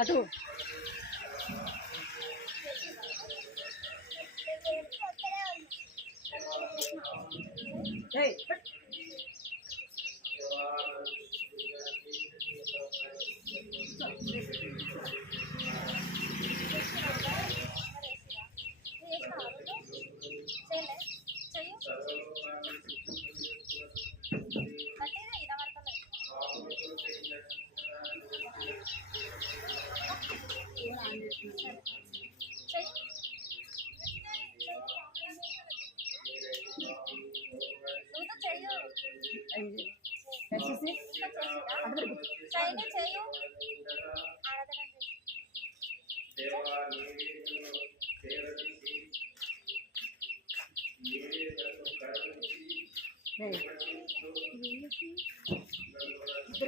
అటు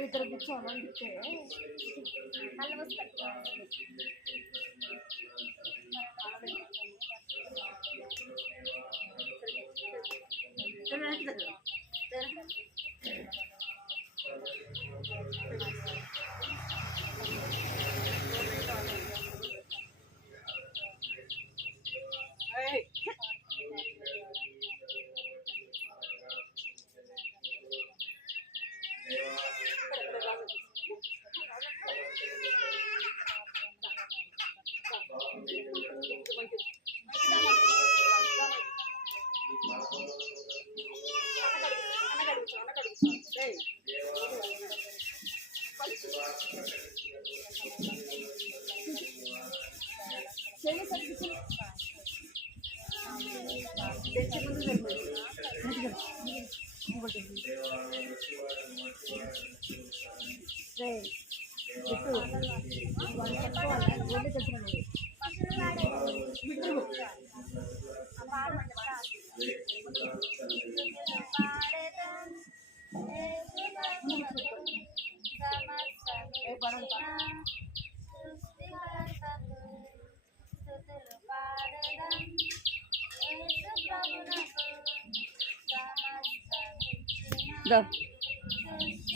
ఇద్దరు కూర్చోవాలంటే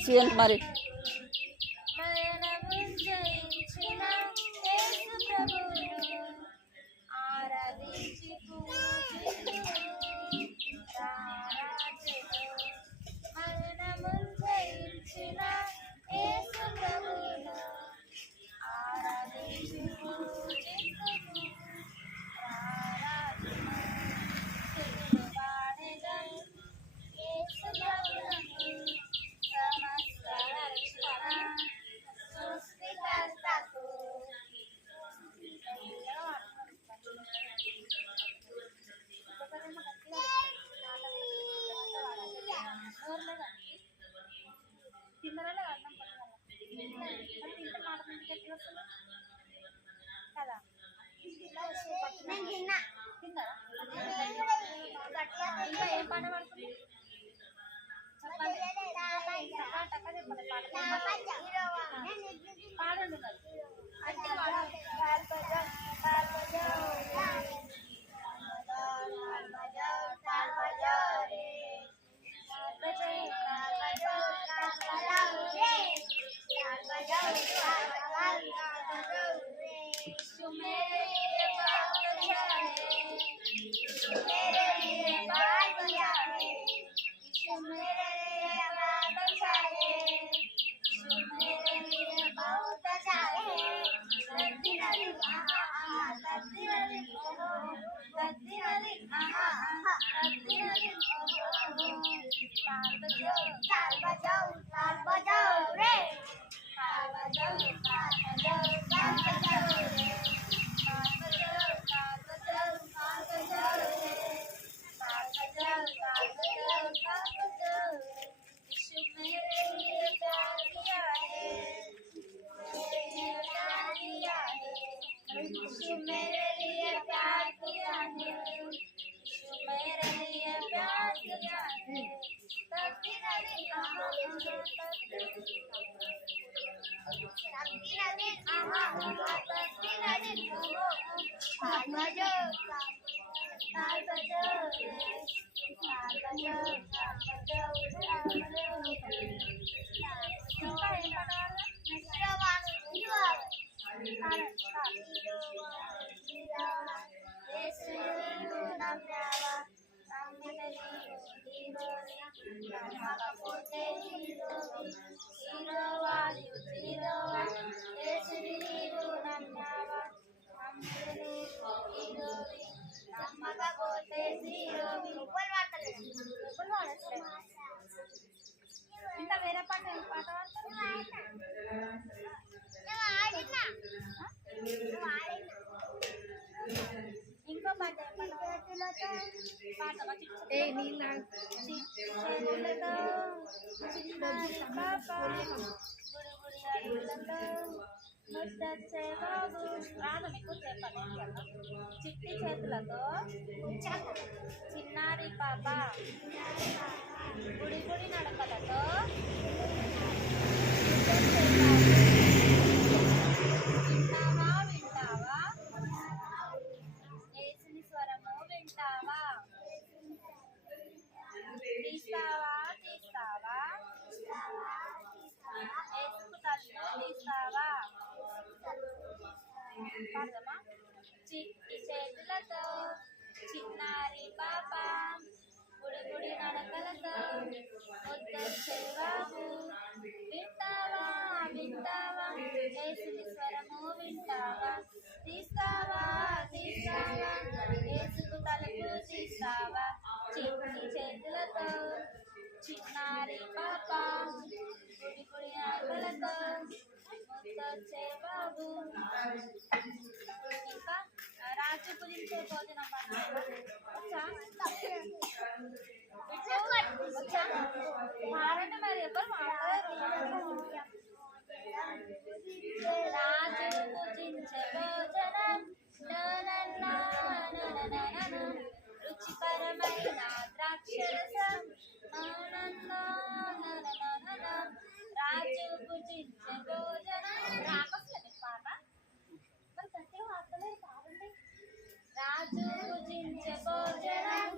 సీఎం మరి నమ్మకపోతే హీరోవా హీరోవా యేసుని నీవు నమ్మావా నమ్ముడు నీవు హీరోవి నమ్మకపోతే హీరోవి ఇంకా వేరే పాట ఏం పాట ఇంకో పాట చేతులతో చిన్నారి పాప గుడి అడుగులతో ముద్దచ్చే బాబు రాదు మీకు చెప్పండి చిట్టి చేతులతో చిన్నారి పాప గుడి గుడి నడకలతో వింటావా వింటావా యేసుని స్వరము వింటావా తీస్తావా తీస్తావా యేసుకు తలుపు తీస్తావా పాడదామా చిట్టి చేతులతో చిన్నారి పాప గుడి గుడి నడకలతో ముద్దొచ్చే బాబు వింటావా వింటావా యేసుని స్వరము వింటావా తీస్తావా తీస్తావా యేసుకు తలుపు తీస్తావా చిట్టి చేతులతో చిన్నారి పాప గుడి గుడి నడకలతో ముద్దొచ్చే బాబు ఇంకా రాజు గురించే భోజనం వచ్చా మారండి మరి ఎవరు రాజు పూజించే భోజనం రుచికరమైన ద్రాక్షరసం రాజు పూజించే భోజనం రాకొస్తుంది పాట మరి గట్టిగా వాడతలేదు కాదండి రాజు పూజించే భోజనం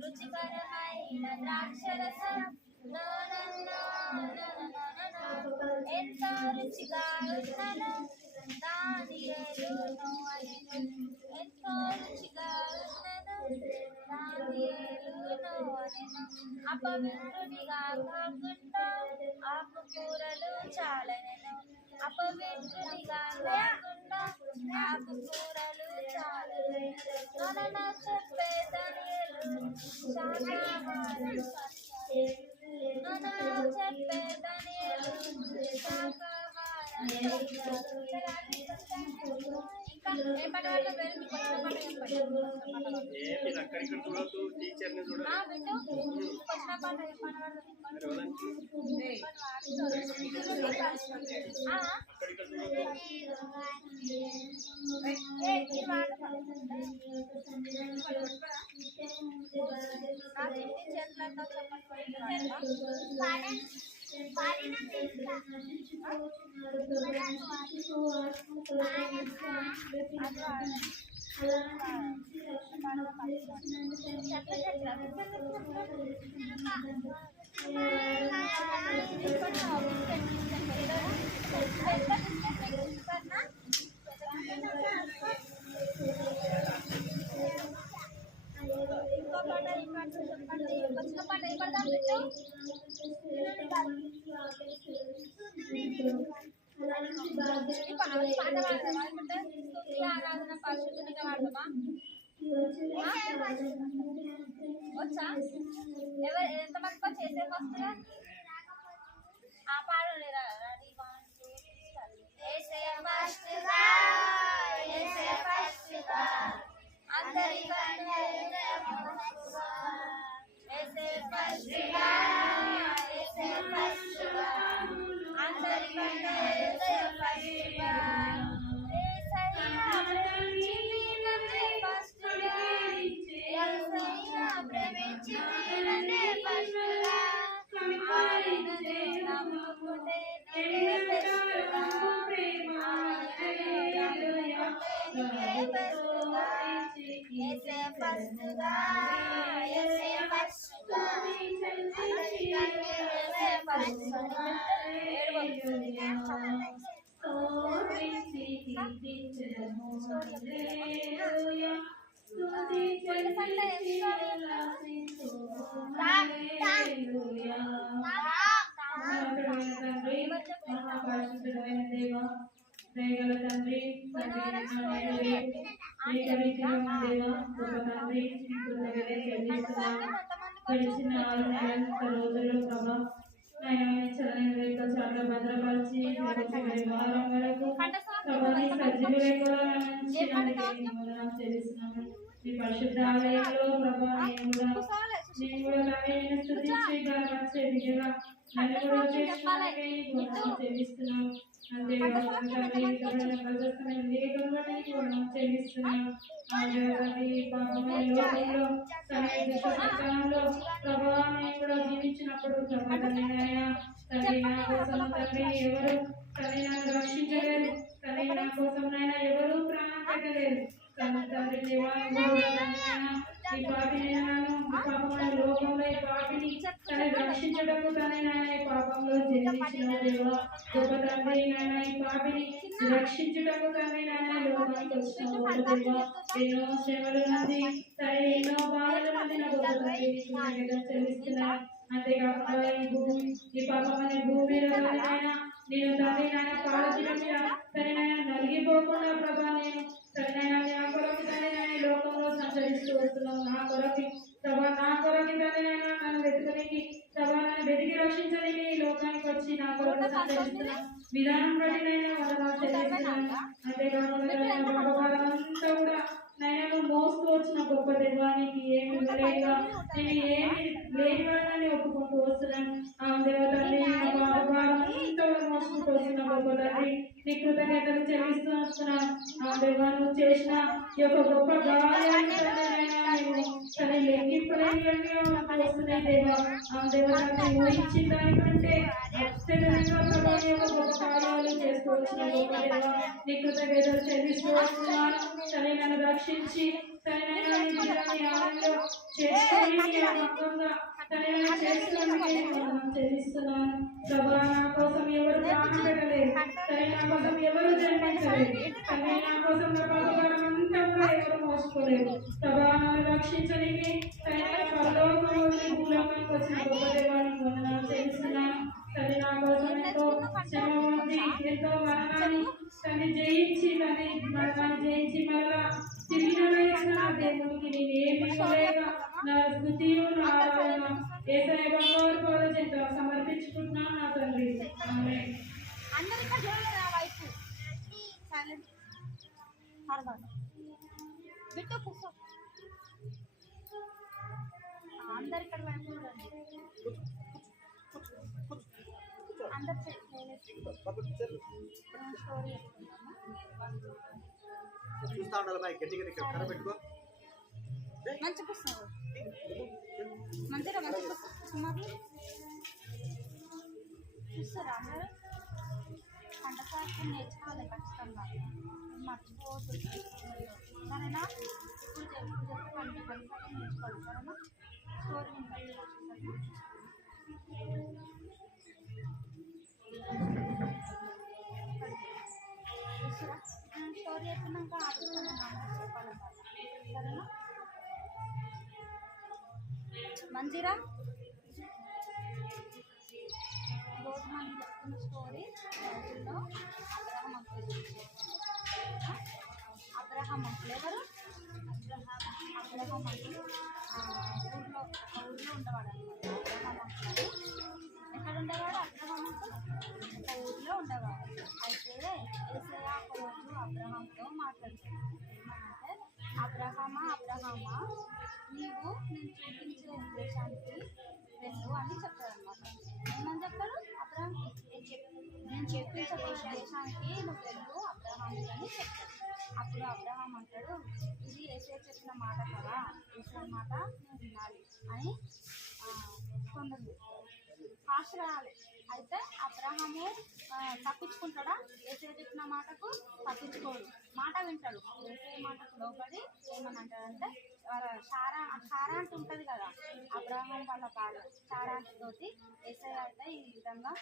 రుచికరమైన ద్రాక్షరసం ఎంతో రుచిగా ఉన్నను దానియేలును అనెను ఎంతో రుచిగా ఉన్నను దానియేలును అనెను అపవిత్రునిగా కాకుండా ఆకుకూరలు చాలనెను అపవిత్రునిగా కాకుండా ఆకుకూరలు చాలనెను నన్ను చెప్పే దానియేలు శాకాహారం నన్ను చెప్పే దానియేలు శాకాహారం ఇంకా ఏ పాట పాడతా వేరే వచ్చిన పాట ఏ పాట చేతులతో ఇంకో పాట ఈ పాట చెప్పండి వచ్చిన పాట ఏ పడదాం పెట్టు పాట పాడదామా ఆరాధన పరిశుద్ధంగా వాడదామా వచ్చా ఎవరు ఎంతమంది చేసే వస్తుందా ఆ పాడండి రెడీ 1 2 అందరికంటే పోయిన సండే మహాపరిశుద్ధుడైన దేవ, దయగల తండ్రి, గడిచిన 6 నెలల రోజుల్లో ప్రభా నయాన్ని చలని రేఖ చాలా భద్రపరిచి వారం వరకు ప్రభాని సజీవులై కూడా తెలుస్తున్నాము. మీ పరిశుద్ధ ఆలయంలో ప్రభా నేను కూడా నేను స్తుతించి గర్వించే దిగగా నన్ను కూడా చేస్తున్నాను చెల్లిస్తున్నాను. అంతేకాదు చెల్లిస్తున్నాను. ప్రభావ నేను కూడా జీవించినప్పుడు ప్రభా తల్లి నా కోసం తండ్రి ఎవరు తల్లి నన్ను రక్షించలేదు. తల్లి నా కోసం నైనా ఎవరు ప్రాణం పెట్టలేదు. తండ్రి ఈ పాపిని పాపమైన లోకంలో ఈ పాపిని తనని రక్షించడము తనైనా ఈ పాపంలో జన్మించిన దేవా గొప్ప తండ్రి నాయన ఈ పాపిని రక్షించుటకు తండ్రి నాయన లోకానికి వచ్చిన గొప్ప దేవా ఎన్నో శ్రమల నుండి తల్లి ఎన్నో బాధల నుండి నా గొప్ప తండ్రి చెల్లిస్తున్నాను. అంతేకాకుండా ఈ భూమి ఈ పాపమనే భూమి మీద నేను తండ్రి నాయన పాడదిన మీద తన నాయన నలిగిపోకుండా ప్రభా నేను తన నా కొరకు తల్లి నాయన లోకంలో సంచరిస్తూ వస్తున్నాను. నా కొరకి ప్రభా నా కొరకి తల్లి నాయన నన్ను వెతుకనికి ప్రభా నన్ను వెతికి రక్షించడానికి ఈ లోకానికి వచ్చి నా కొరకు సంచరిస్తున్నా విధానం బట్టి నేను వందనాలు చెల్లిస్తున్నాను. అంతేకాకుండా అంతా కూడా నైనా మోస్తూ వచ్చిన గొప్ప దేవానికి ఏమి ఇవ్వలేక నేను ఏమి లేని వాళ్ళని ఒప్పుకుంటూ వస్తున్నాను. ఆ దేవతల్ని అంతా మోసుకుంటూ వస్తున్న గొప్ప తండ్రి నీ కృతజ్ఞతలు చెల్లిస్తూ వస్తున్నాను. ఆ దేవా నువ్వు చేసిన ఈ యొక్క గొప్ప గాయాన్ని తన లెక్కింపలేనిగా వస్తున్నాయి దేవా. ఆ దేవతల్ని ఊహించిన దానికంటే అత్యధికంగా ప్రభావం యొక్క గొప్ప కార్యాలు చేస్తూ వచ్చిన గొప్ప దేవా నీ కృతజ్ఞతలు చెల్లిస్తూ వస్తున్నాను. తల్లి నన్ను రక్షించి తనైనా చెల్లిస్తున్నాను. ప్రభా నా కోసం ఎవరు ప్రాణం పెట్టలేదు. తల్లి నా కోసం ఎవరు జన్మించలేదు. తల్లి నా కోసం నా పాపం అంతా కూడా ఎవరు మోసుకోలేదు. ప్రభా నన్ను రక్షించడానికి తల్లి పరలోకం వదిలి భూలోకానికి వచ్చిన గొప్ప దేవానికి వందనాలు చెల్లిస్తున్నాను. తల్లి నా కోసం ఎంతో శ్రమ ఉంది, ఎంతో మరణాన్ని తల్లి జయించి తల్లి మరణాన్ని జయించి మరలా తిరిగి వేసిన దేవునికి నేనేమి లేక నా స్తుతియు నా ఆరాధన యేసయ్య బంగారు పాద చేత సమర్పించుకుంటున్నాను నా తండ్రి. ఆమేన్. అందరూ ఇక్కడ చూడండి ఆ వైపు సైలెంట్ పర్వాలేదు బిట్టు కూర్చో అందరు ఇక్కడ వైపు చూడండి అందరు స్టోరీ చూస్తా ఉండాలి బాయ్ గట్టి గట్టి కర్ర పెట్టుకో మంచి పుస్తకం మంచిగా మంచి పుస్తకం సుమారు చూస్తారా అందరూ కంటసార్లు నేర్చుకోవాలి ఖచ్చితంగా మర్చిపోవద్దు. సరేనా ఇప్పుడు చెప్పండి కంటసార్లు నేర్చుకోవాలి సరేనా స్టోరీ ఉంటుంది స్టోరీ చెప్పినాక ఆడుతున్నాను చెప్పాలన్నమాట సరేనా మంచిరా రోజు మనం చెప్తున్న స్టోరీ రోజుల్లో అబ్రహాం అంకుల్ ఎవరు అబ్రహాం అంకుల్ ఊళ్ళో ఉండేవాడు అనమాట. అబ్రహాం అంకుల్ ఎక్కడ ఉండేవాడు? అబ్రహాం అంకుల్ ఒక ఊళ్ళో ఉండేవాడు. అయితే యేసయ్య ఒక రోజు అబ్రహాంతో మాట్లాడుతున్నాడు. ఏమనంటే అబ్రహామా నీవు నేను చూపించే దేశానికి వెళ్ళు అని చెప్తాడనమాట. ఏమని చెప్తాడు? అబ్రహాంకి నేను చూపించే దేశానికి నువ్వు వెళ్ళు అబ్రహాంకి అని చెప్తాడు. అప్పుడు అబ్రహాం అంటాడు, ఇది యేసయ్య చెప్పిన మాట కదా, యేసయ్య మాట నేను వినాలి అని కొందరు ఫాస్ట్ రావాలి. అయితే అబ్రహాము తప్పించుకుంటాడా? యేసయ్య చెప్పిన మాటకు తప్పించుకోడు, మాట వింటాడు. యేసయ్య మాటకు లోబడి ఏమని అంటాడంటే సారా అంటూ ఉంటుంది కదా అబ్రహాం వాళ్ళ బాధ సారాంటితోటి యేసయ్య అయితే ఈ విధంగా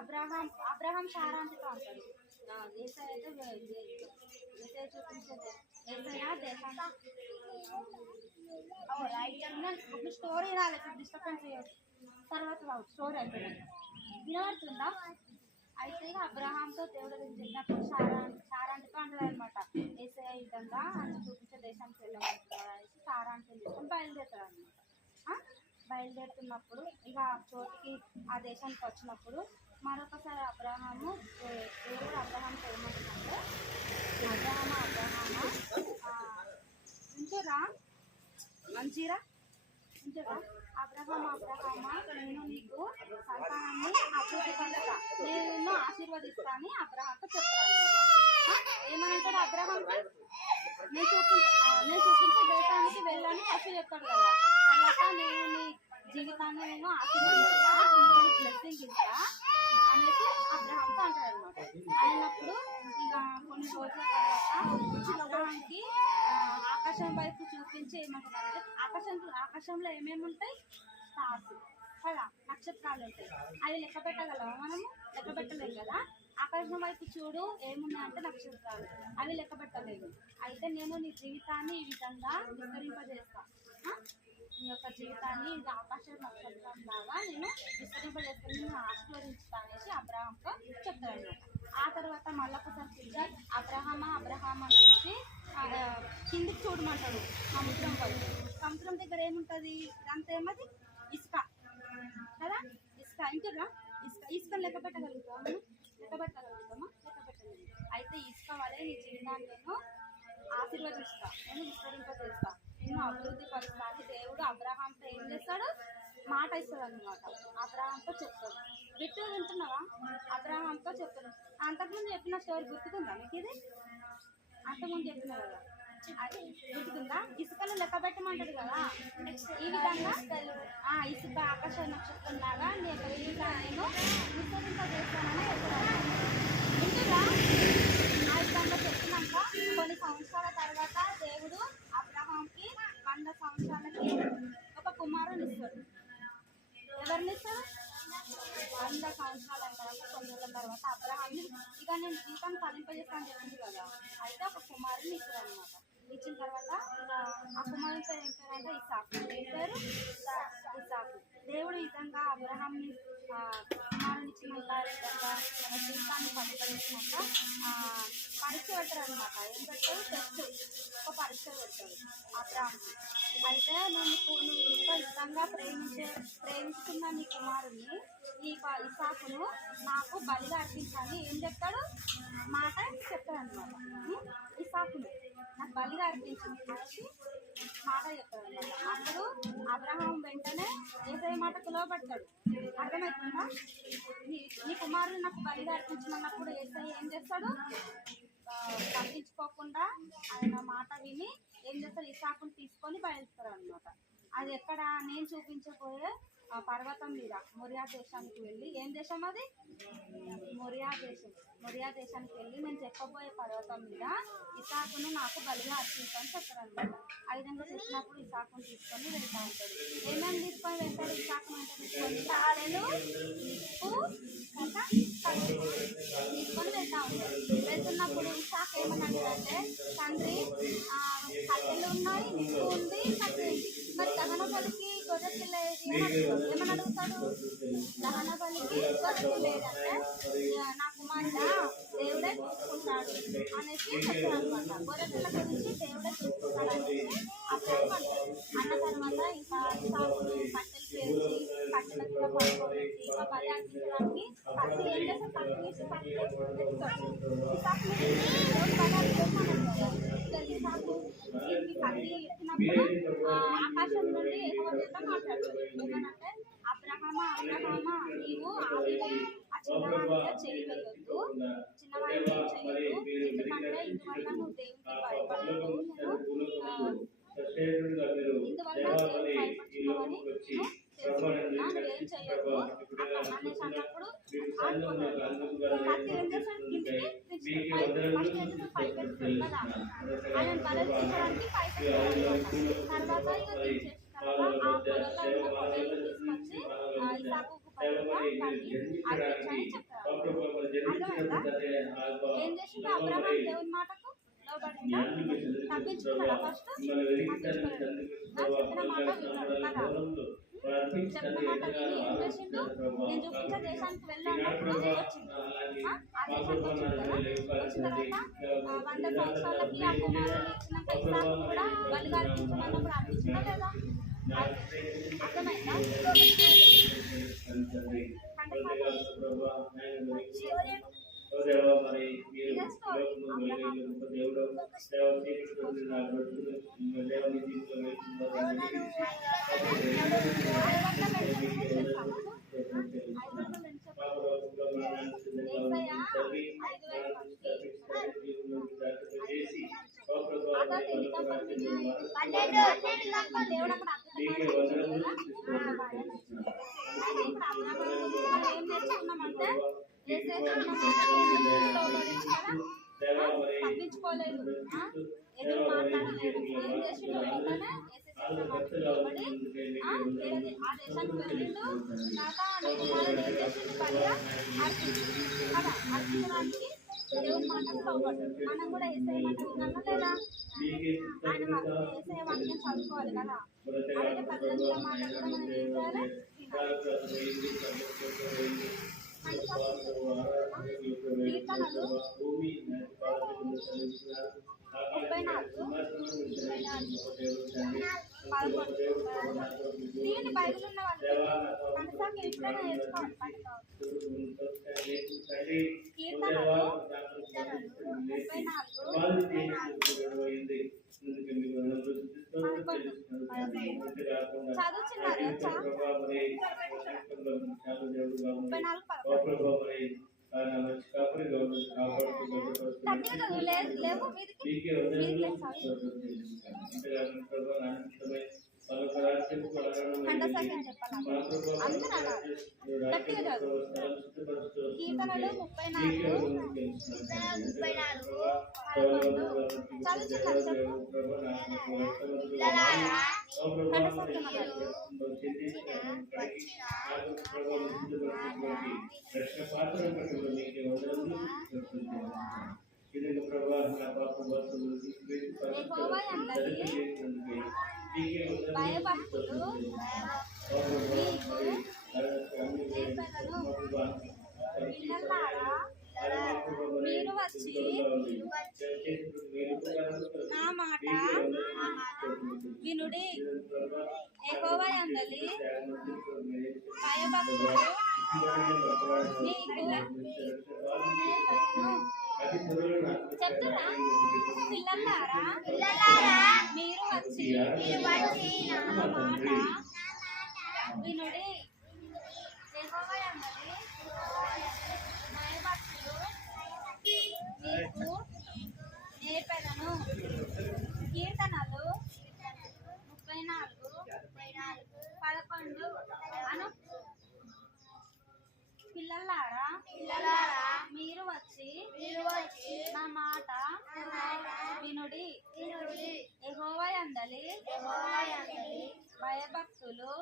అబ్రహాం సారాంటితో అంటాడు. యేసయ్య అయితే యేసయ్య చూపించేది ఏసయ్య దేశాన్ని రైట్ స్టోరీ రాలేదు ఇప్పుడు డిస్టర్బెన్స్ చేయొచ్చు తర్వాత స్టోరీ అయిపోయింది వినబడుతుందా అయితే అబ్రహాంతో దేవుడు చెప్పినప్పుడు సారాంటితో అంటారు అనమాట ఏసయ్య ఈ విధంగా అని చూపించే దేశానికి వెళ్ళమంటున్నారు అనేసి సారాంతం తీసుకొని బయలుదేరుతారు అనమాట బయలుదేరుతున్నప్పుడు ఇక చోటికి ఆ దేశానికి వచ్చినప్పుడు మరొకసారి అబ్రహాము దేవుడు అబ్రహాంతో ఏమంటుందంటే అబ్రహామా వింటురా మంచిరా వింటురా అబ్రహామా నేను నీకు సంతానాన్ని అభివృద్ధి పరుస్తా నేను ఆశీర్వదిస్తా అని అబ్రహాంతో చెప్తాను ఏమనంటాడు అబ్రహాంతో నేను చూపించే దేశానికి వెళ్ళని ఫస్ట్ చెప్తాడు కదా తర్వాత నేను నీ జీవితాన్ని నేను ఆశీర్వదిస్తా నేను బ్లెస్సింగ్ ఇస్తా అనేసి అబ్రహాంతో అంటాడు అనమాట అయినప్పుడు ఇక కొన్ని రోజుల తర్వాత అబ్రహాంకి ఆకాశం వైపు చూపించి ఏమంటారంటే ఆకాశంలో ఏమేమి ఉంటాయి స్టార్స్ కదా నక్షత్రాలు ఉంటాయి అవి లెక్క పెట్టగలవా మనము లెక్క పెట్టలేము కదా ఆకాశం వైపు చూడు ఏమున్నాయంటే నక్షత్రాలు అవి లెక్క పెట్టలేదు అయితే నేను నీ జీవితాన్ని ఈ విధంగా విస్తరింపజేస్తా నీ యొక్క జీవితాన్ని ఇది ఆకాశ నక్షత్రం లాగా నేను విస్తరింపజేస్తాను నేను ఆశీర్వదించుతా అనేసి అబ్రహాంతో చెప్తాడు ఆ తర్వాత మళ్ళొకసారి చూసి అబ్రహాం అని చూసి కిందికి చూడమంటాడు సముద్రం వైపు సముద్రం దగ్గర ఏముంటుంది ఇదంతా ఏమది ఇసుక కదా ఇసుక ఇంటురా ఇసుకను లెక్క పెట్టగలుగుతామా లెక్క పెట్టగలుగుతామా అయితే ఇసుక వలె నీ జీవితాన్ని నేను ఆశీర్వదిస్తా నేను విస్తరింపజేస్తా నేను అభివృద్ధి పరుస్తా అని దేవుడు అబ్రహాంతో ఏం చేస్తాడు మాట ఇస్తాడు అనమాట అబ్రహాంతో చెప్తాడు విట్టు వింటున్నావా అబ్రహాంతో చెప్తాడు అంతకుముందు చెప్పిన స్టోరీ గుర్తుకుందా మీకు ఇది అంతకుముందు చెప్పిన కదా అది గుర్తుకుందా ఇసుకను లెక్క పెట్టమంటాడు కదా ఈ విధంగా ఇసుక ఆకాశ నక్షత్రం లాగా నేను విస్తరింపజేస్తానని చెప్తాను ఇందుగా ఆ విధంగా చెప్పినాక కొన్ని సంవత్సరాల తర్వాత దేవుడు అబ్రహాంకి 100 సంవత్సరాలకి ఒక కుమారుని ఇస్తాడు ఎవరిని ఇస్తాడు 100 సంవత్సరాల తర్వాత కొన్ని రోజుల తర్వాత అబ్రహాంని ఇక నేను జీవితాన్ని ఫలింపజేస్తాను చెప్పింది కదా అయితే ఒక కుమారుని ఇస్తాడు అనమాట ఇచ్చిన తర్వాత ఆ కుమారుని పేరు ఏం పేరు అంటే ఇసాకు ఏం పేరు ఇసాకు దేవుడు ఈ విధంగా అబ్రహాంని కుమారుని ఇచ్చినాక విధంగా తన జీవితాన్ని ఫలింపజేసినాక పరీక్ష పెడతారు అనమాట ఏం పెడతారు టెస్ట్ ఒక పరీక్ష పెడతాడు అబ్రహాంకి అయితే నువ్వు ఇంకా ఇష్టంగా ప్రేమిస్తున్న నీ కుమారుని ఈ ఇసాకును నాకు బలిగా అర్పించాలని ఏం చెప్తాడు మాట చెప్తాడు అనమాట ఇసాకును నాకు బలిగా అర్పించింది అనేసి మాట చెప్తాడు అనమాట అప్పుడు అబ్రహాం వెంటనే ఏసై మాటకు లోబడతాడు అర్థమవుతుందా నీ కుమారుని నాకు బలిగా అర్పించమన్నప్పుడు ఏసై ఏం చేస్తాడు తగ్గించుకోకుండా ఆయన మాట విని ఏం చేస్తారు ఇసాకుని తీసుకొని బయలుదేరుతారు అనమాట అది ఎక్కడ నేను చూపించబోయే పర్వతం మీద మొరియా దేశానికి వెళ్ళి ఏం దేశం అది మొరియా దేశానికి వెళ్ళి నేను చెప్పబోయే పర్వతం మీద ఇసాకును నాకు బలిగా అర్పించని చెప్తారు అనమాట ఆ విధంగా చూసినప్పుడు ఇసాకును తీసుకొని వెళ్తూ ఉంటాడు ఏమేమి తీసుకొని వెళ్తాడు ఇసాకును వెంట తీసుకొని తాళెలు నిప్పు ఇంకా తీసుకొని వెళ్తూ ఉంటాడు వెళ్తున్నప్పుడు ఇసాకు ఏమన్నాడంటే తండ్రి కట్టెలు ఉన్నాయి నిప్పు ఉంది కట్టె ఉంది మరి దహన బలికి గొర్రె పిల్ల ఏమని అడుగుతాడు దహన బలికి గొర్రె పిల్ల ఏదంటే నా కుమారుడా దేవుడే చూసుకుంటాడు అనేసి చెప్తాడు అనమాట గొర్రె పిల్ల గురించి దేవుడే చూసుకుంటాడు అనేసి అబ్రహాం అంటాడు అన్న తర్వాత ఇంకా ఇసాకును కట్టెలు పేర్చి కట్టెల మీద పడుకోబెట్టి ఇంకా బలి అర్పించడానికి కత్తి ఏం చేస్తారు కత్తి వేసి కత్తి ఎత్తుతాడు ఇసాకు బలి ఇసాకు కత్తి ఎత్తినప్పుడు ఆకాశం నుండి యెహోవా మాట్లాడుతుంది ఏమనంటే అబ్రహామా నీవు ఆ చిన్నవాడిగా చేయి వేయొద్దు చిన్నవాడిని చేయొద్దు ఎందుకంటే ఇందువల్ల నువ్వు దేవునికి భయపడదు ఇందువల్ల దేవుడు భయపడుతున్నావని నువ్వేం చేయొద్దు అనేసి అన్నప్పుడు కత్తి ఏం చేస్తాడు కిందికి ఫస్ట్ ఏం చేస్తాడు పైపెట్టుతాడు కదా ఆయన బలపరచడానికి పైపెట్టాడు తర్వాత ఇక చేసిన తర్వాత ఆ పొలంలో ఉన్న పొదలు తీసుకొచ్చి ఇసాకుకు బదులుగా దాన్ని అర్పించని చెప్తారు అర్థమైందా ఏం చేసిండు అబ్రహాం దేవుని మాటకు లోబడిందా పట్టించుకున్నాడా ఫస్ట్? పట్టించుకోలేదు. నా చెప్పిన మాట విన్నాడు కదా. చెప్పిన మాట విని ఏం చేసిండు? నేను చూపించే దేశానికి వెళ్ళానప్పుడు వచ్చిండు. ఆ దేశానికి వచ్చిండు కదా. వచ్చిన తర్వాత 100 సంవత్సరాలకి ఆ కుమారుని ఇచ్చినాక ఇస్సాకు కూడా బలిగా అర్పించమన్నప్పుడు అర్పించిందా లేదా? అర్థమైందా? మరి మీరు దేవుడు చేసి దేవుడు అక్కడ ఏం నేర్చుకున్నామంటే తప్పించుకోలేదు, ఎదురు మాట్లాడలేదు. ఏం చేసిండు? వెంటనే ఆ దేశానికి వెళ్ళిండు. ఏం చేసిండు? పడిగా అర్పించిండు కదా. అర్పించడానికి దేవుని మాటకు లోపడ్డాడు. మనం కూడా ఏసఐ మాట విన్నామా లేదా? ఆయన ఏసఐ వాక్యం చదువుకోవాలి కదా. అలాగే పెద్దల మాట కూడా మనం ఏం చేయాలి? కీర్తనలు 34 దీని బైబిల్ ఉన్న వాళ్ళు కనీసం ఎప్పుడైనా నేర్చుకోవాలి. కీర్తనలు 34 చదువుతున్నారు. 34 లేవు మీదికి ఖండసాఖ్యం చెప్పాలి. అందరూ అనాలి. గట్టిగా చదువు. కీర్తనలు 34 చదువుతున్నారు. చెప్పు. ఖండసాఖ్యం అనాలి. భయభక్తులు మీకు నేర్పెదను. పిల్లలారా మీరు వచ్చి నా మాట వినుడి. యెహోవా యందలి భయభక్తులు మీకు నేర్పెదను. చెప్తున్నా? పిల్లలారా మీరు వచ్చి నా మాట వినుడి. యెహోవా యందలి భయభక్తులు మీకు నేర్పెదను. కీర్తనలు 34:11 అను. పిల్లలారా మీరు వచ్చి నా మాట వినుడి. యెహోవా యందలి భయభక్తులు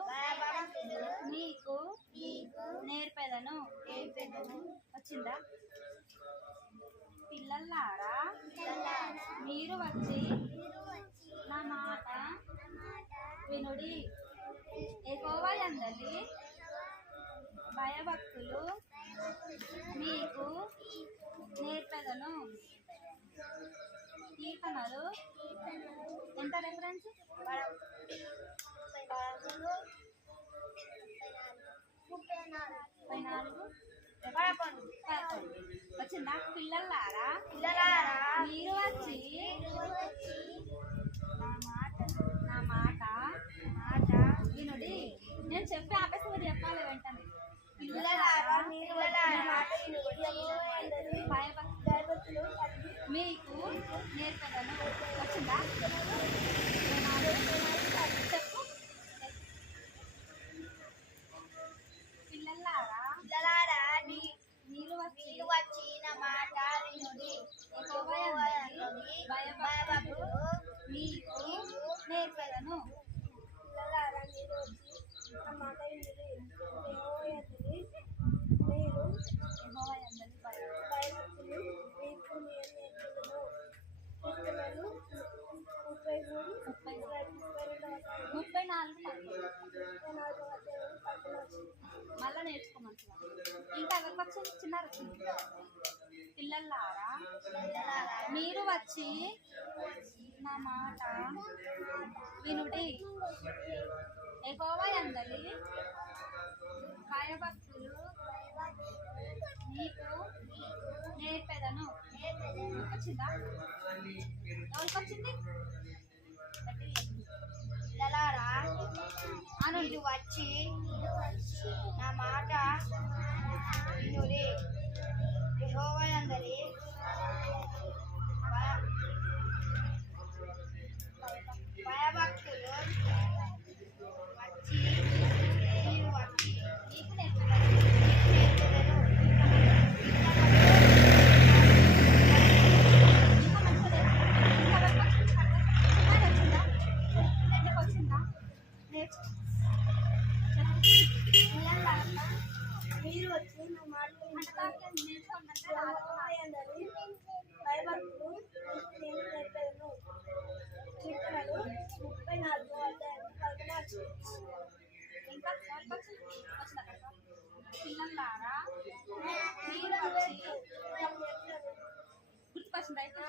మీకు నేర్పెదను. వచ్చిందా? పిల్లలారా మీరు వచ్చి నా మాట వినుడి. యెహోవా యందలి భయభక్తులు మీకు నేర్పెదను. కీర్తనలు ఎంత రెఫరెన్స్? 34 వచ్చిందా? పిల్లలారా మీరు వచ్చి నా మాట వినుడి. నేను చెప్పి ఆపేసి మీరు చెప్పాలి వెంటనే. పిల్లలారా భయభక్తులు మీకు నేర్పెదను. వచ్చిందా? చెప్పు. పిల్లలారా మీరు వచ్చి నా మాట వినుడి. యెహోవా యందలి భయభక్తులు మీకు నేర్పెదను. పిల్లలారా మీరు వచ్చి నా మాట వినుడి. యెహోవా యందలి భయభక్తులు మీకు నేర్పెదను. కీర్తనలు వచ్చింది చిన్నారు పిల్లలారా మీరు వచ్చి నా మాట వినుడి యెహోవా యందలి భయభక్తులు నీకు నేర్పెదను. వచ్చిందా? ఎవరికి వచ్చింది? పిల్లలారా మీరు వచ్చి నా మాట వినుడి. యెహోవా యందలి భయభక్తులు వచ్చి మీరు వచ్చి నీకు నేర్పెదను. ఇంకా మంచిదే. ఇంకా ఎవరికి వచ్చింది? చిన్నారి వచ్చిందా? ఎందుకు వచ్చిందా? నేర్చు. పిల్లలారా మీరు వచ్చి నా మాట అంటే నేర్చుకోమంటే యందలి భయభక్తులు నేను నేర్పెదను. కీర్తనలు 34 అధ్యాయం 14. ఇంకా వచ్చిందా కదా? పిల్లలారా మీరు వచ్చి గుర్తుకొచ్చిందా ఇప్పుడు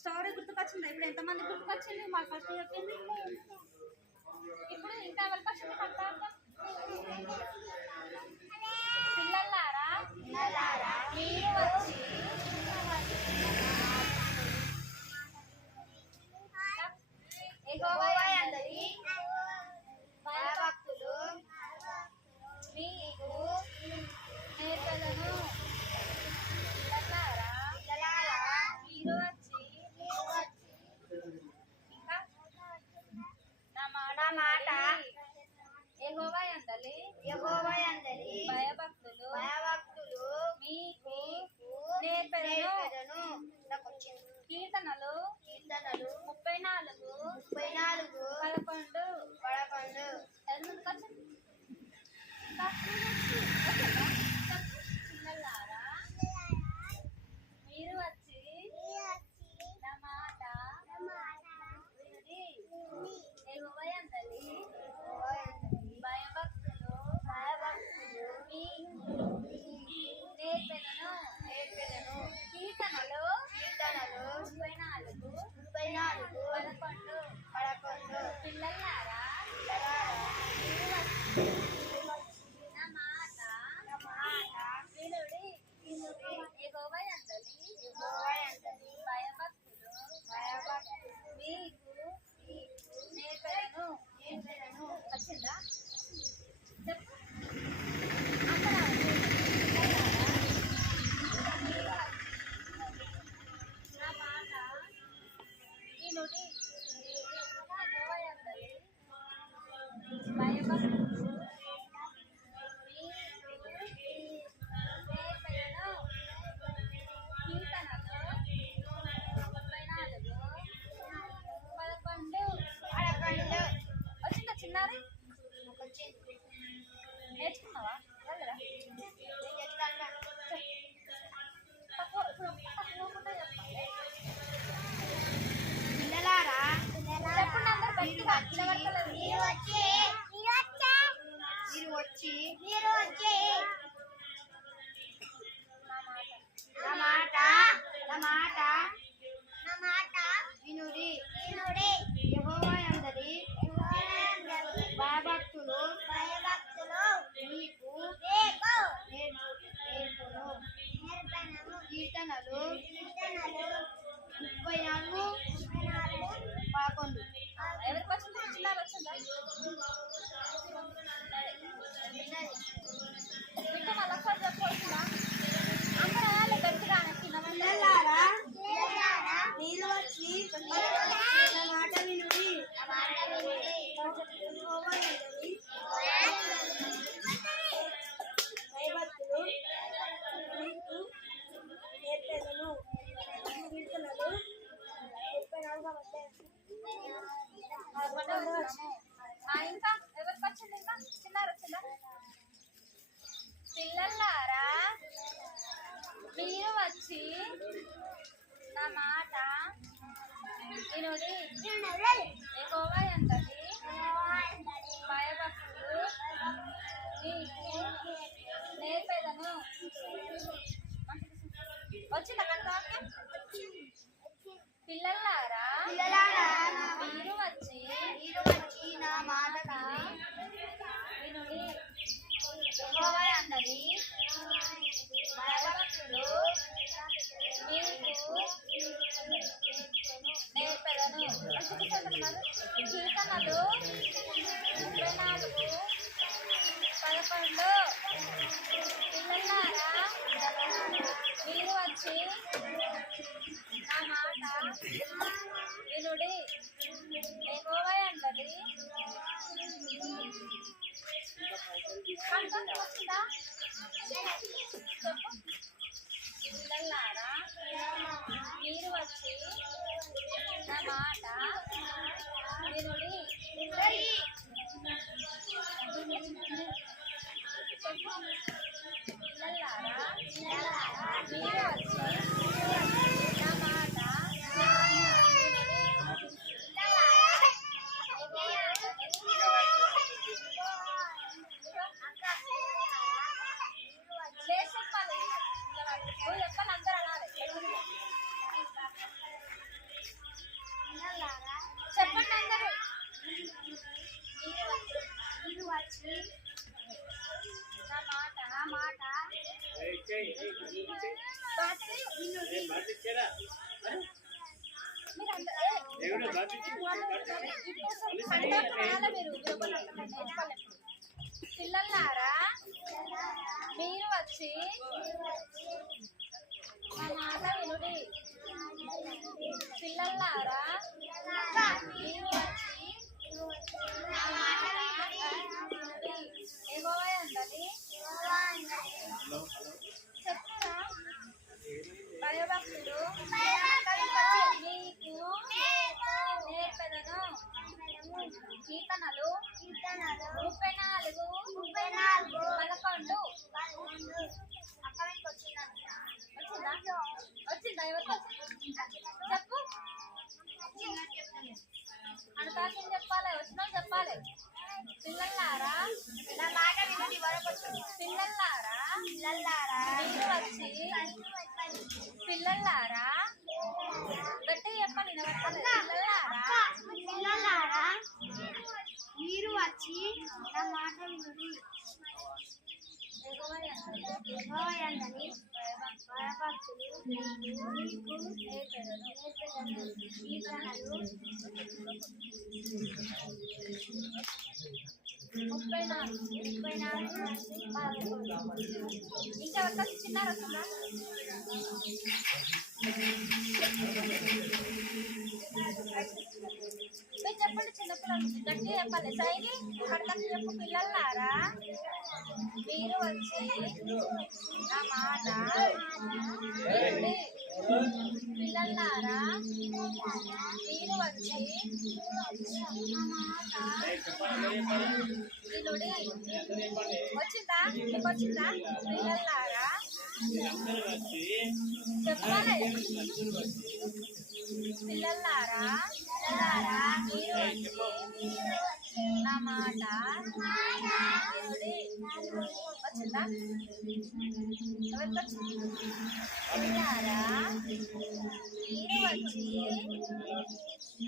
స్టోరీ గుర్తుకొచ్చిందా? ఇప్పుడు ఎంతమంది గుర్తుకొచ్చింది? మాకు ఫస్ట్ చెప్పింది. ఇప్పుడు ఇంకా ఎవరికి వచ్చింది? పిల్లలారా మీరు వచ్చి యెహోవా యందలి భయభక్తులు మీకు నేర్పెదను. పిల్లలారా మీరు వచ్చి ఇంకా నా మాట యెహోవా యందలి యెహోవా యందలి భయభక్తులు భయభక్తులు మీకు నేర్పెదను. నాకొచ్చింది. కీర్తనలు 34 34 11. 11. ఎవరి ముందుకు వచ్చింది? ఇంకా వచ్చిందా? పిల్లలారా మీరు వచ్చి నా మాట వినుడి. యెహోవా యందలి భయభక్తులు మీకు నేర్పెదను. కీర్తనలు 34 11. పిల్లలారా మీరు వచ్చి నా మాట వినుడి. యెహోవా యందలి భయభక్తులు మీకు నేర్పెదను. వచ్చిందా? చెప్పు. అందరూ నా మాట వినుడి. యెహోవా యందలి భయభక్తులు మీకు నేర్పెదను. కీర్తనలు 34 11. వచ్చిందా చిన్నారి? నేర్చుకున్నావా? వెళ్ళరా? తక్కువకుండా చెప్పాలి. పిల్లలారా చెప్పండి అందరూ గట్టిగా. నిలబడతలేదు. మీరు వచ్చి నా మాట వినుడి. యెహోవా యందలి భయభక్తులు మీకు నేర్పును. కీర్తనలు 34 11. ఎవరికి వచ్చింది? చిన్నారు వచ్చిందా? వచ్చిందా చెప్పు. పిల్లలారా మీరు వచ్చి నా మాట వినుడి. చెప్పు. పిల్లలారా మీరు వచ్చి నా మాట లేదు చెప్పాలి. నువ్వు చెప్పాలి, అందరూ అనాలి. చెప్పండి అందరూ. మీరు వచ్చి నా మాట పిల్లలారా మీరు వచ్చి నా మాట వినుడి. పిల్లలారా మీరు వచ్చి నా మాట వినుడి. యెహోవా అందరి చెప్పురా. భయభక్తులు మీకు నేర్పెదను. కీర్తనలు 34:11. వచ్చిందా ఎవరికి చెప్పు. అనకాశం చెప్పాలి, వచ్చిన చెప్పాలి. పిల్లలారా నా మాట వినండి. పిల్లలారా మీరు వచ్చి పిల్లలారా గట్టి చెప్పాలి. పిల్లలారా మీరు వచ్చి నా మాట వినుడి. యెహోవాయందరి భయభక్తులు మీకు నేర్పెదను. కీర్తనలు 34:11. ఇంకెవరికి చిన్నారు వస్తుందా? మీరు చెప్పండి, చిన్నపిల్లలు గట్టి చెప్పాలి. సైని అక్కడికి చెప్పు. పిల్లలారా మీరు వచ్చి నా మాట వినండి. పిల్లలారా మీరు వచ్చి నా మాట వినుడి. వచ్చిందా మీకు వచ్చిందా? పిల్లలారా చెప్పాలి. పిల్లలారా మీరు వచ్చి నా మాట వినుడి. వచ్చిందా? ఎవరికి వచ్చింది? పిల్లలారా మీరు వచ్చి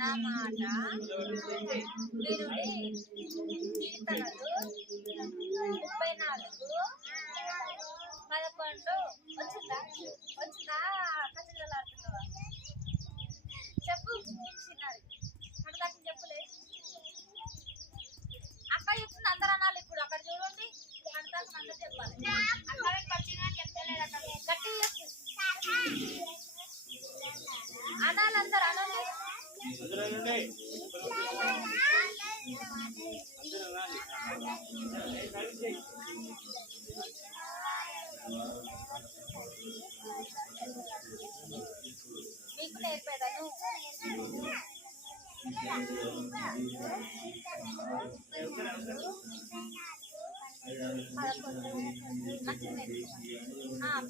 నా మాట వినుడి. కీర్తనలు 34:11. వచ్చిందా? కచ్చిళ్ళు ఆడుతున్నావా? చెప్పు. చిన్నది అక్కడిదాకా చెప్పులే. అక్క చెప్తుంది, అందరు అనాలి. ఇప్పుడు అక్కడ చూడండి, అక్కడిదాకా అందరు చెప్పాలి. గట్టి చెప్పు. అనాలి, అందరు అనాలి. మీకు నేర్పేదను.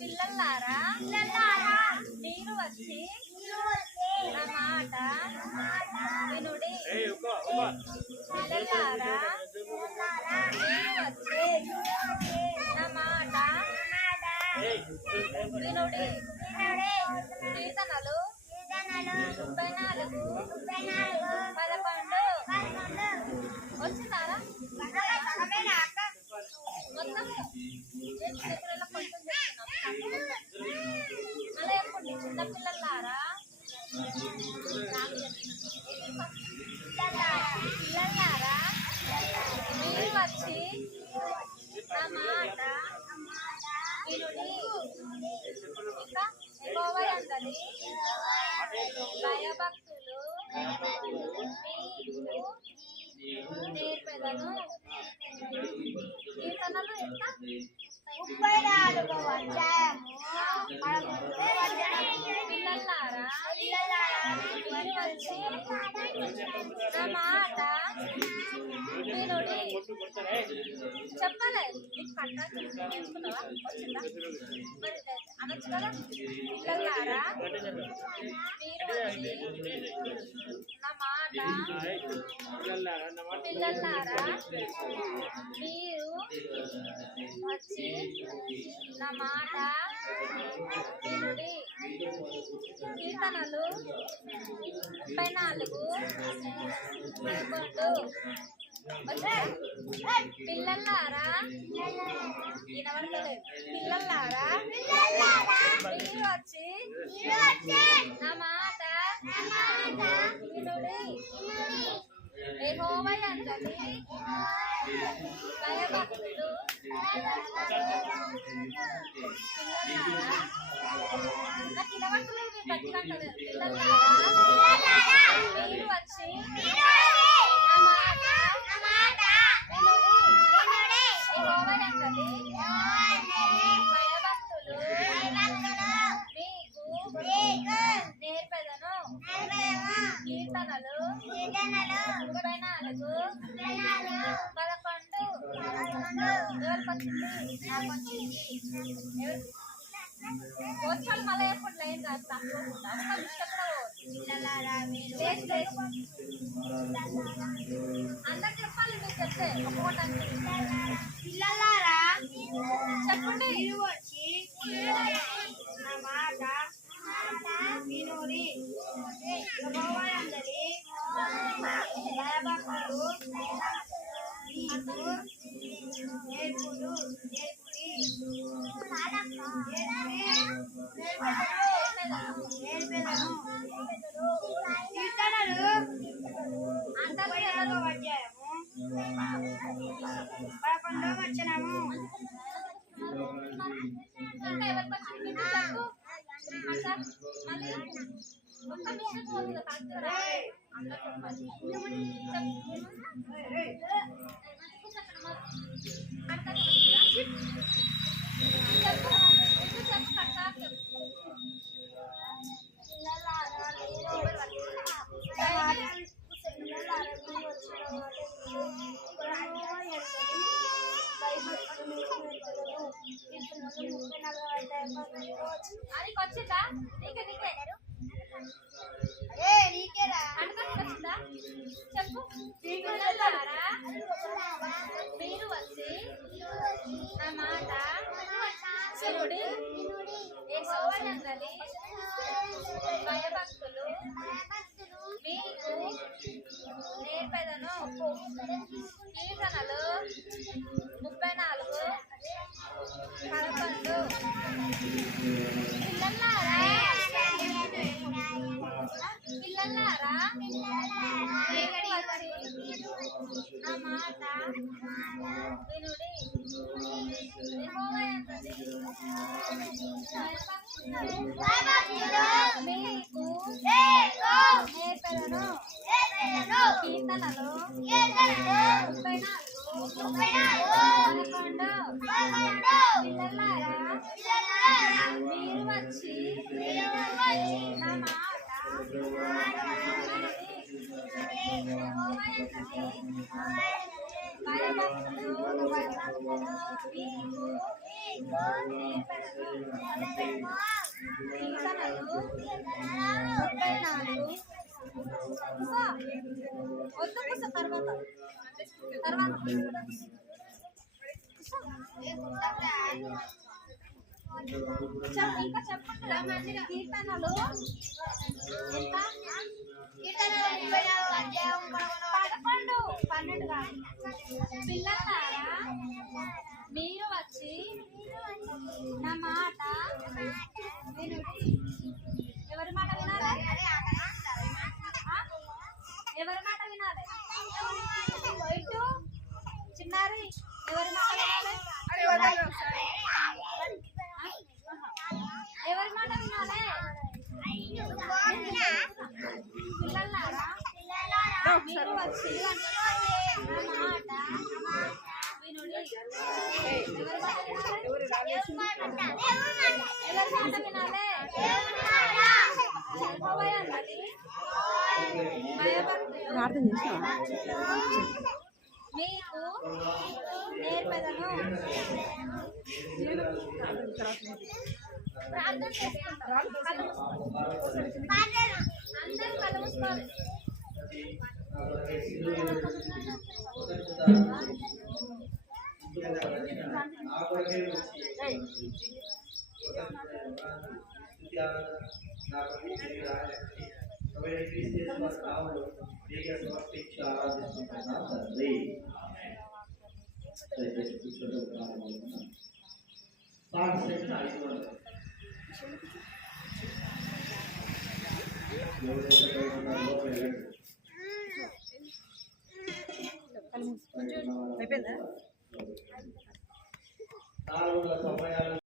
పిల్లలారా మీరు వచ్చి నా మాట వినుడి. పిల్లలారా మీరు వచ్చి నా మాట వినుడి. కీర్తనలు 34:11. వచ్చిందారా మొత్తం? కొంచెం చెప్తున్నాం. మళ్ళీ చెప్పండి. చిన్నపిల్లలారా పిల్లలారా మీరు వచ్చి నా మాట వినుడి. ఇంకా యెహోవాయందరి భయభక్తులు మీకు నేర్పెదను. కీర్తన కీర్తనలు ఎంత 34వ అధ్యాయము 11వ వచనము. పిల్లలారా మీరు వచ్చి నా మాట వినుడి. చెప్పలే నీకు కట్టాలి నేర్చుకున్నావా వచ్చిందా మరి అనొచ్చు కదా. పిల్లలారా మీరు వచ్చి నా మాట పిల్లలారా మీరు వచ్చి నా మాట వినుడి. కీర్తనలు 34:11. పిల్లలారా వినబడతలేదు. పిల్లలారా మీరు వచ్చి నా మాట వినుడి. యెహోవా యందలి భయభక్తులు పిల్లలారా నాకు వినబడతలేదు. మీరు గట్టిగా అంటలేదు. పిల్లలారా మీరు వచ్చి నా మాట వినుడి. యెహోవా యందలి భయభక్తులు మీకు నేర్పెదను. కీర్తనలు 34:11. ఎవరికి వచ్చింది? నాకు వచ్చింది. వచ్చాడు మళ్ళీ ఎప్పుడు లైన్ కాదు తక్కువకుండా ఇష్టం కూడా అందరు చెప్పాలి. మీకు చెప్తే ఒక్కొక్కటి పిల్లలారా చెప్పండి. మీరు వచ్చి నా మాట వినుడి. యెహోవా యందలి భయభక్తులు మీకు నేర్పుడి. నేర్పెదను. కీర్తనలు 34వ అధ్యాయము 11వ వచనము. ఇంకా ఎవరికి వచ్చింది చెప్పు. మళ్ళీ ఒక్క నిమిషం పోతుంది కరెక్ట్గా అందరూ చెప్పాలి. చెప్పు అది వచ్చిందా నీకే వచ్చిందా చెప్పు. పిల్లలారా మీరు వచ్చి నా మాట వినుడి. యెహోవా యందలి భయభక్తులు మీకు నేర్పెదను. కీర్తనలు 34:11. పిల్లలారా మీరు వచ్చి నా మాట వినుడి. యెహోవా యందలి మీకు నేర్పెదను. కీర్తనలు 34:11. పిల్లలారా మీరు వచ్చి నా మాట వినుడి. యెహోవా యందలి భయభక్తులు మీకు నేర్పెదను. కీర్తనలు 34. వద్దు పుస్తకం తర్వాత ఇంకా చెప్పండి. కీర్తనలు ఎంత? 12 కాదు. పిల్లలారా మీరు వచ్చి నా మాట వినుడి. ఎవరి మాట వినాలి? ఎవరి మాట వినాలి? ఇటు చిన్నారి ఎవరి మాట వినాలి? ఎవరి మాట వినాలి? పిల్లలారా మీరు వచ్చి నా మాట వినుడి. ఎవరి మాట వినాలి? భయం అది. భయభక్తులు మీకు నేర్పెదను. ప్రార్థన చేసుకుంటాం. అందరూ కళ్ళు మూసుకోవాలి. అయిపోయిందా?